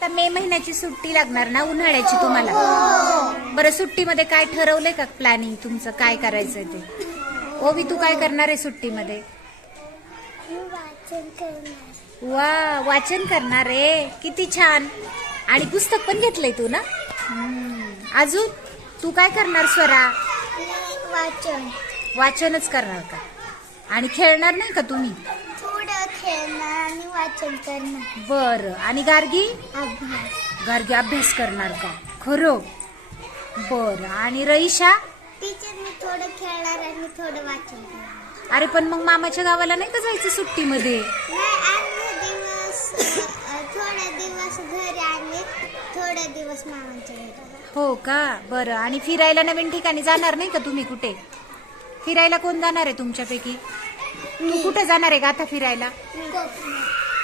आता मे महिन्याची सुट्टी लागणार ना, उन्हाळ्याची तुम्हाला. बरं, सुट्टीमध्ये काय ठरवलंय का प्लॅनिंग तुमचं, काय करायचंय ते? ओवी, तू काय करणार आहे सुट्टीमध्ये? वा, वाचन करणार आहे, किती छान. आणि पुस्तक पण घेतलंय तू ना? अजून तू काय करणार स्वरा? वाचनच करणार का? आणि खेळणार नाही का तुम्ही? थोडं खेळणार आणि वाचन करणार. बरं, आणि गार्गी? अभ्यास. गार्गी अभ्यास करणार का? खरं? बरं, आणि रईशा? टीचर, मी थोडं खेळणार आणि थोडं वाचन करणार. अरे पण मग मामाच्या गावाला नाही का जायचं सुट्टीमध्ये? नाही, अर्धा दिवस थोडा दिवस घरी आणि थोडा दिवस मामाच्या घरी. हो का? बरं, आणि फिरायला नवीन ठिकाणी जाणार नाही का तुम्ही कुठे? फिरायला कोण जाणार आहे तुमच्यापैकी? तू कुठे जाणार आहे का आता फिरायला?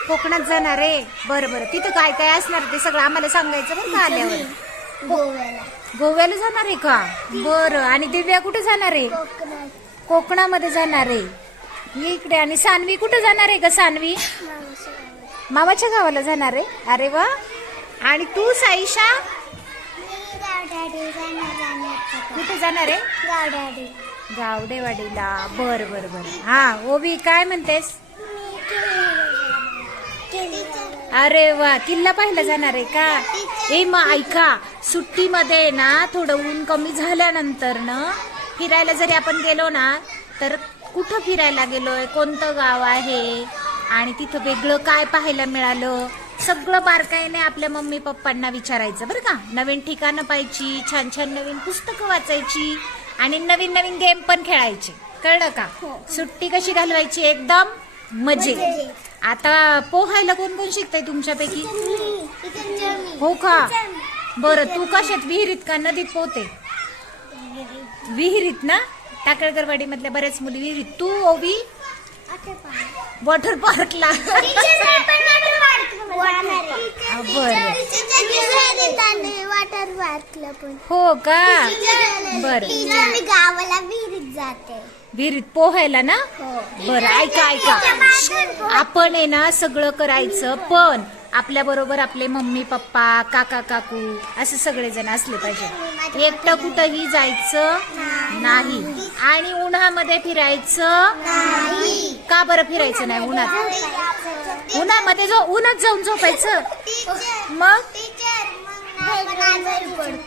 कोकणात जाणार आहे. बरं बरं, तिथं काय काय असणार ते सगळं आम्हाला सांगायचं बरं का आल्यावर. गोव्याला. गोव्याला जाणार आहे का? बरं, आणि दिव्या कुठे जाणार आहे? कोकणात. कोकणामध्ये जाणार आहे. ये इकडे. आणि सानवी कुठे जाणार आहे का? सानवी मामाच्या गावाला जाणार आहे. अरे वा. आणि तू साईशा कुठे जाणार आहे? गावड्याडी. गावडेवाडीला. बरं बरं बरं. हा, ओवी काय म्हणतेस? अरे वा, किल्ला पाहायला जाणार आहे का? ए मग ऐका, सुट्टीमध्ये ना थोडं ऊन कमी झाल्यानंतर ना फिरायला जरी आपण गेलो ना, तर कुठं फिरायला गेलोय, कोणतं गाव आहे आणि तिथं वेगळं काय पाहायला मिळालं, सगळं बारकाईने आपल्या मम्मी पप्पांना विचारायचं बरं का. नवीन ठिकाणं पाहायची, छान छान नवीन पुस्तकं वाचायची आणि नवीन नवीन गेम पण खेळायचे. कळलं का? सुट्टी कशी घालवायची? एकदम मजे. आता पोहायला कोण कोण शिकताय तुमच्यापैकी? हो का? बरं, तू कशात, विहिरीत का नदीत पोहते? विहिरीत ना. टाकळकरवाडी मधल्या बऱ्याच मुली विहिरीत. तू ओवी? वॉटर पार्कला. वॉटर पार्कला पण. हो का? बरं, मी गावाला विहिरीत जाते. विहिरीत पोहायला ना. बरं, ऐका ऐका, आपण आहे ना सगळं करायचं, पण आपल्या बरोबर आपले मम्मी पप्पा, काका काकू असं सगळेजण असले पाहिजे. एकटं कुठंही जायचं नाही. आणि उन्हामध्ये फिरायचं का? बरं फिरायचं नाही उन्हात? उन्हामध्ये उन्हात जाऊन झोपायचं. मग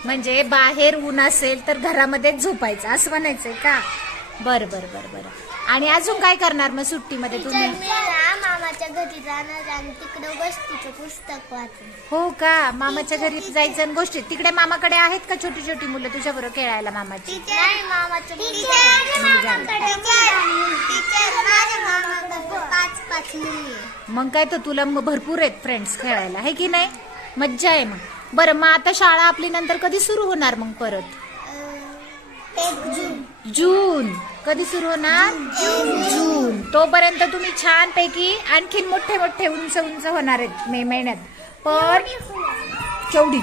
म्हणजे बाहेर ऊन असेल तर घरामध्येच झोपायचं असं म्हणायचंय का? बरं बरं बरं बरं. आणि अजून काय करणार मग सुट्टीमध्ये तुम्ही? मामाच्या घरी जाणार आणि तिकडे गोष्टीचं पुस्तक वाचणार. हो का? मामाच्या घरी जायचं आणि गोष्टी. तिकडे मामाकडे आहेत का छोटी छोटी मुलं तुझ्याबरोबर खेळायला? मामाची पाच मुली. मग काय, तर तुला भरपूर आहेत फ्रेंड्स खेळायला, आहे की नाही? मज्जा आहे मग. बरं, मग आता शाळा आपली नंतर कधी सुरू होणार मग परत? 1 जून. जून. कधी सुरू होणार? जून. तोपर्यंत तुम्ही छान पैकी आणखीन मोठे मोठे उंच उंच होणार आहेत मे महिन्यात. पण केवढी?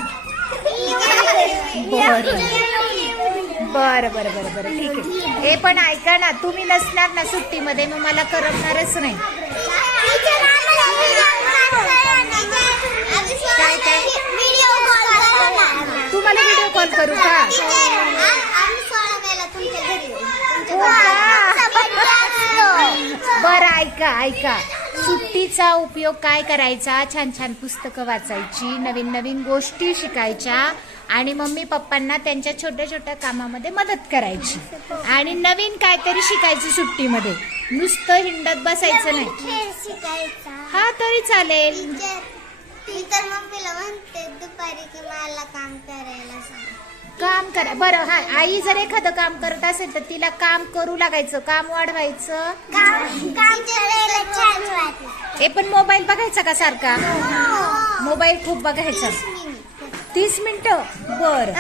बरं बरं बरं बरं, ठीक आहे. हे पण ऐका ना, तुम्ही नसणार ना सुट्टीमध्ये, मग मला करमणारच नाही. काय काय? तुम्हाला व्हिडिओ कॉल करू का? बरं, ऐका ऐका, सुट्टीचा उपयोग काय करायचा? छान छान पुस्तकं वाचायची, नवीन नवीन गोष्टी शिकायच्या आणि मम्मी पप्पांना त्यांच्या छोट्या छोट्या कामामध्ये मदत करायची आणि नवीन काहीतरी शिकायचं सुट्टीमध्ये. नुसतं हिंडत बसायचं नाही. हा, तरी चालेल. टीचर मम्मीला म्हणते दुपारी की मला काम करायला सांग. काम करा. बरं, हा, आई जर एखादं काम करत असेल तर तिला काम करू लागायचं, काम वाढवायचं. हे पण मोबाईल बघायचा का सारखा? मोबाईल खूप बघायचा. 30 मिनिटं. बरं.